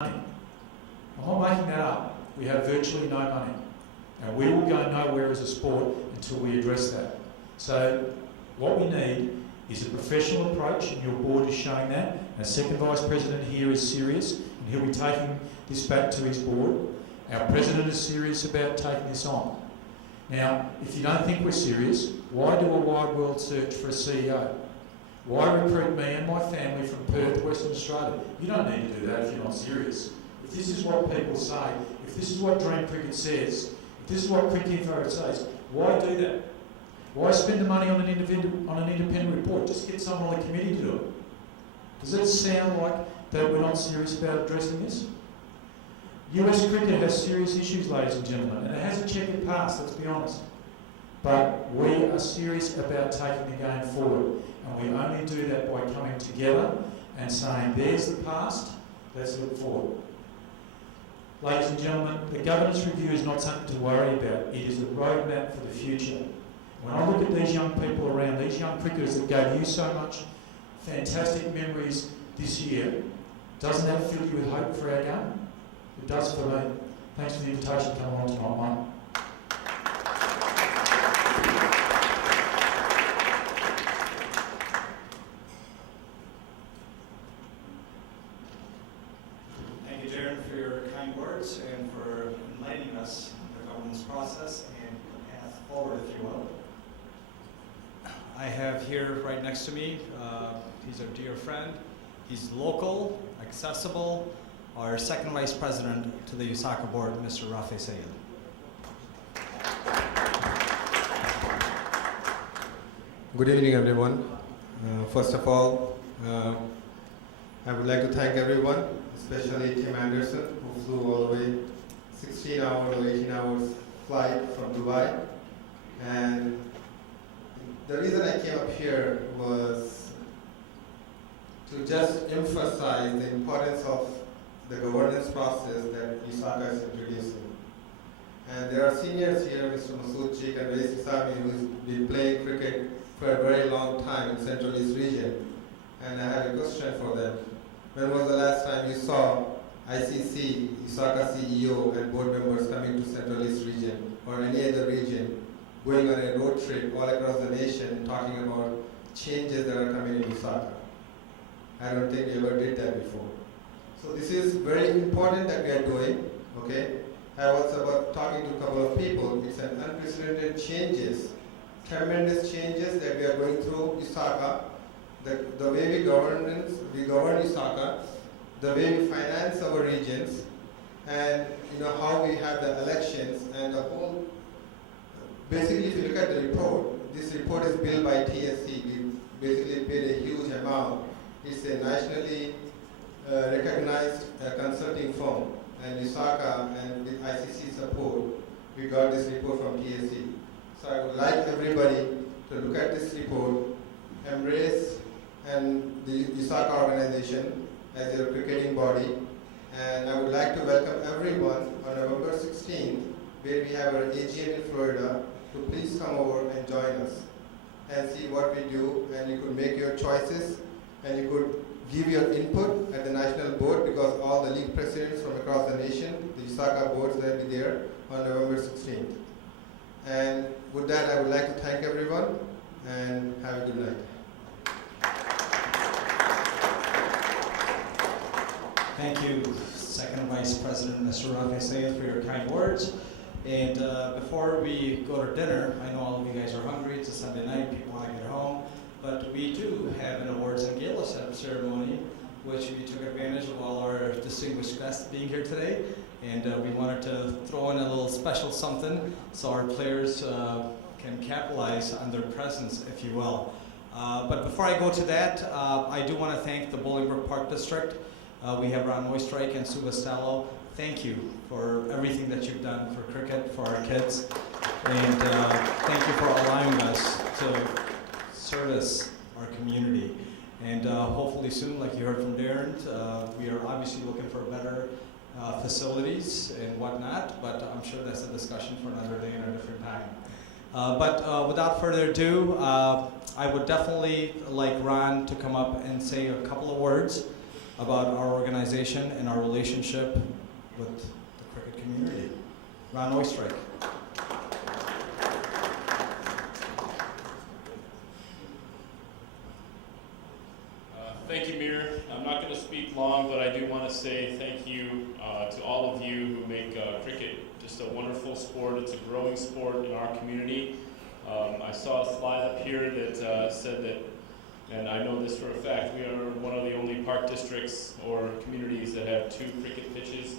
money. I'm not making that up. We have virtually no money. And we will go nowhere as a sport until we address that. So what we need is a professional approach, and your board is showing that. Our second vice president here is serious, and he'll be taking this back to his board. Our president is serious about taking this on. Now, if you don't think we're serious, why do a wide world search for a CEO? Why recruit me and my family from Perth, Western Australia? You don't need to do that if you're not serious. If this is what people say, if this is what Dream Cricket says, if this is what Cricket Info says, why do that? Why spend the money on an independent report? Just get someone on the committee to do it. Does it sound like that we're not serious about addressing this? US cricket has serious issues, ladies and gentlemen, and it has a checkered past, let's be honest. But we are serious about taking the game forward, and we only do that by coming together and saying, there's the past, let's look forward. Ladies and gentlemen, the governance review is not something to worry about. It is a roadmap for the future. When I look at these young people around, these young cricketers that gave you so much fantastic memories this year, doesn't that fill you with hope for our game? It does for me. Thanks for the invitation to come along tonight, mate. Thank you, Darren, for your kind words and for enlightening us in the governance process and the path forward, if you will. I have here right next to me, he's our dear friend. He's local, accessible, our second vice president to the USACA board, Mr. Rafi Sayed. Good evening, everyone. First of all, I would like to thank everyone, especially Tim Anderson, who flew all the way 16 hours or 18 hours flight from Dubai. And the reason I came up here was to just emphasize the importance of the governance process that USACA is introducing. And there are seniors here, Mr. Masood Sheikh and Rais Isami, who's been playing cricket for a very long time in Central East region. And I have a question for them. When was the last time you saw ICC, USACA CEO and board members coming to Central East region or any other region, going on a road trip all across the nation talking about changes that are coming in USACA? I don't think we ever did that before. So this is very important that we are doing, okay? I was about talking to a couple of people. It's an unprecedented changes, tremendous changes that we are going through USACA. The way we govern USACA, the way we finance our regions, and how we have the elections and the whole. Basically, if you look at the report, this report is built by TSC. We basically paid a huge amount. It's a nationally recognized consulting firm, and USACA and with ICC support, we got this report from TSC. So I would like everybody to look at this report, embrace and the USACA organization as your cricketing body, and I would like to welcome everyone on November 16th, where we have our AGM in Florida, to please come over and join us and see what we do, and you could make your choices and you could give your input at the national board, because all the league presidents from across the nation, the USACA boards, will be there on November 16th. And with that, I would like to thank everyone and have a good night. Thank you, Second Vice President Mr. Rafi Sayed, for your kind words. And before we go to dinner, I know all of you guys are hungry. It's a Sunday night, people want to get home. But we do have an awards and gala ceremony, which we took advantage of all our distinguished guests being here today. And we wanted to throw in a little special something so our players can capitalize on their presence, if you will. But before I go to that, I do want to thank the Bolingbrook Park District. We have Ron Moistreich and Sue Costello. Thank you for everything that you've done for cricket, for our kids. And thank you for allowing us to service our community. And hopefully soon, like you heard from Darren, we are obviously looking for better facilities and whatnot, but I'm sure that's a discussion for another day and a different time. But without further ado, I would definitely like Ron to come up and say a couple of words about our organization and our relationship with the cricket community. Ron Oistreich. Thank you, Mir. I'm not going to speak long, but I do want to say thank you to all of you who make cricket just a wonderful sport. It's a growing sport in our community. I saw a slide up here that said that, and I know this for a fact, we are one of the only park districts or communities that have 2 cricket pitches.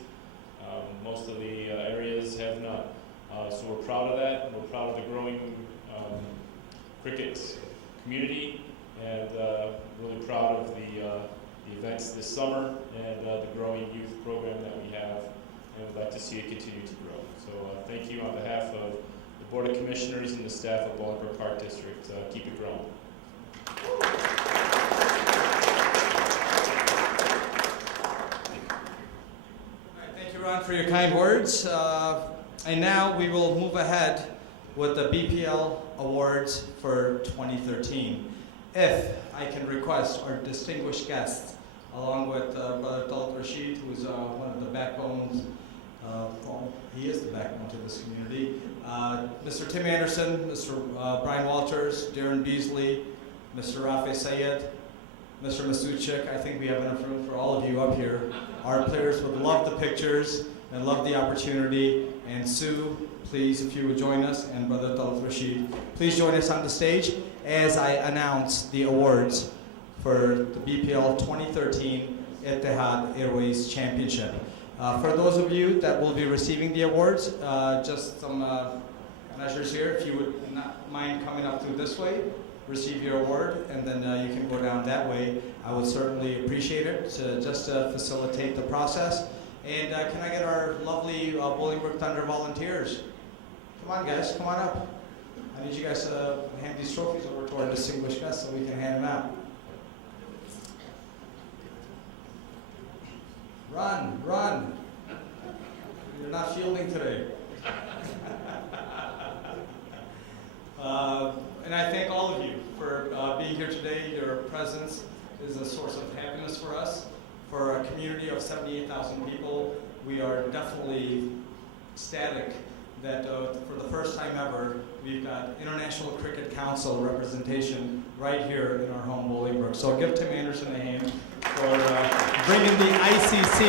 Most of the areas have not. So we're proud of that. We're proud of the growing cricket community, and really proud of the events this summer and the growing youth program that we have, and would like to see it continue to grow. So thank you on behalf of the Board of Commissioners and the staff of Bolingbrook Park District. Keep it growing. Thank you, Ron, for your kind words. And now we will move ahead with the BPL Awards for 2013. If I can request our distinguished guests, along with Brother Talat Rashid, who is one of the backbones, he is the backbone to this community, Mr. Tim Anderson, Mr. Brian Walters, Darren Beasley, Mr. Rafi Sayed, Mr. Masuchik. I think we have enough room for all of you up here. Our players would love the pictures and love the opportunity. And Sue, please, if you would join us, and Brother Talat Rashid, please join us on the stage as I announce the awards for the BPL 2013 Etihad Airways Championship. For those of you that will be receiving the awards, just some measures here. If you would not mind coming up through this way, receive your award, and then you can go down that way. I would certainly appreciate it, just to facilitate the process. And can I get our lovely Bolingbrook Thunder volunteers? Come on, guys, come on up. I need you guys to hand these trophies over to our distinguished guests so we can hand them out. Run, run. You're not fielding today. And I thank all of you for being here today. Your presence is a source of happiness for us. For a community of 78,000 people, we are definitely ecstatic that for the first time ever, we've got International Cricket Council representation right here in our home, Bolingbrook. So give Tim Anderson a hand for bringing the ICC.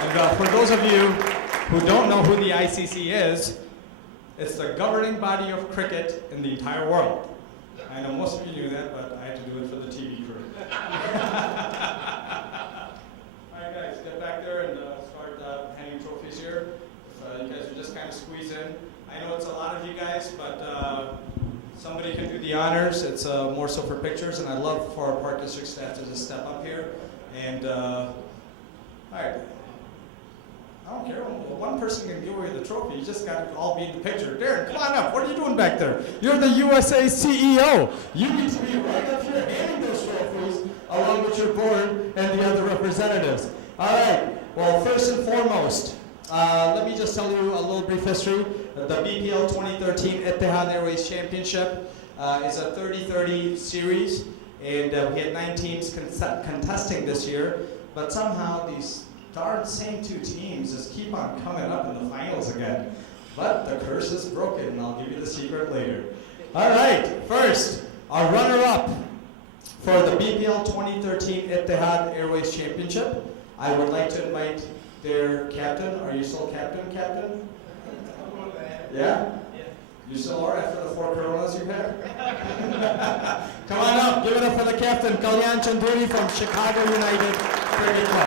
And for those of you who don't know who the ICC is, it's the governing body of cricket in the entire world. I know most of you knew that, but I had to do it for the TV crew. All right, guys, get back there and start handing trophies here. You guys are just kind of squeeze in. I know it's a lot of you guys, but somebody can do the honors. It's more so for pictures, and I'd love for our Park District staff to just step up here. And all right, I don't care. One person can give away the trophy. You just got to all be in the picture. Darren, come on up. What are you doing back there? You're the USA CEO. You need to be right up here handing those trophies along with your board and the other representatives. All right. Well, first and foremost, let me just tell you a little brief history. The BPL 2013 Etihad Airways Championship is a 30-30 series, and we had 9 teams contesting this year, but somehow these darn same 2 teams just keep on coming up in the finals again. But the curse is broken, and I'll give you the secret later. All right, first, our runner-up for the BPL 2013 Etihad Airways Championship. I would like to invite their captain. Are you still captain? Yeah? You still are after the 4 Coronas you've had? Come on up, give it up for the captain, Kalyan Chanduri from Chicago United Cricket Club.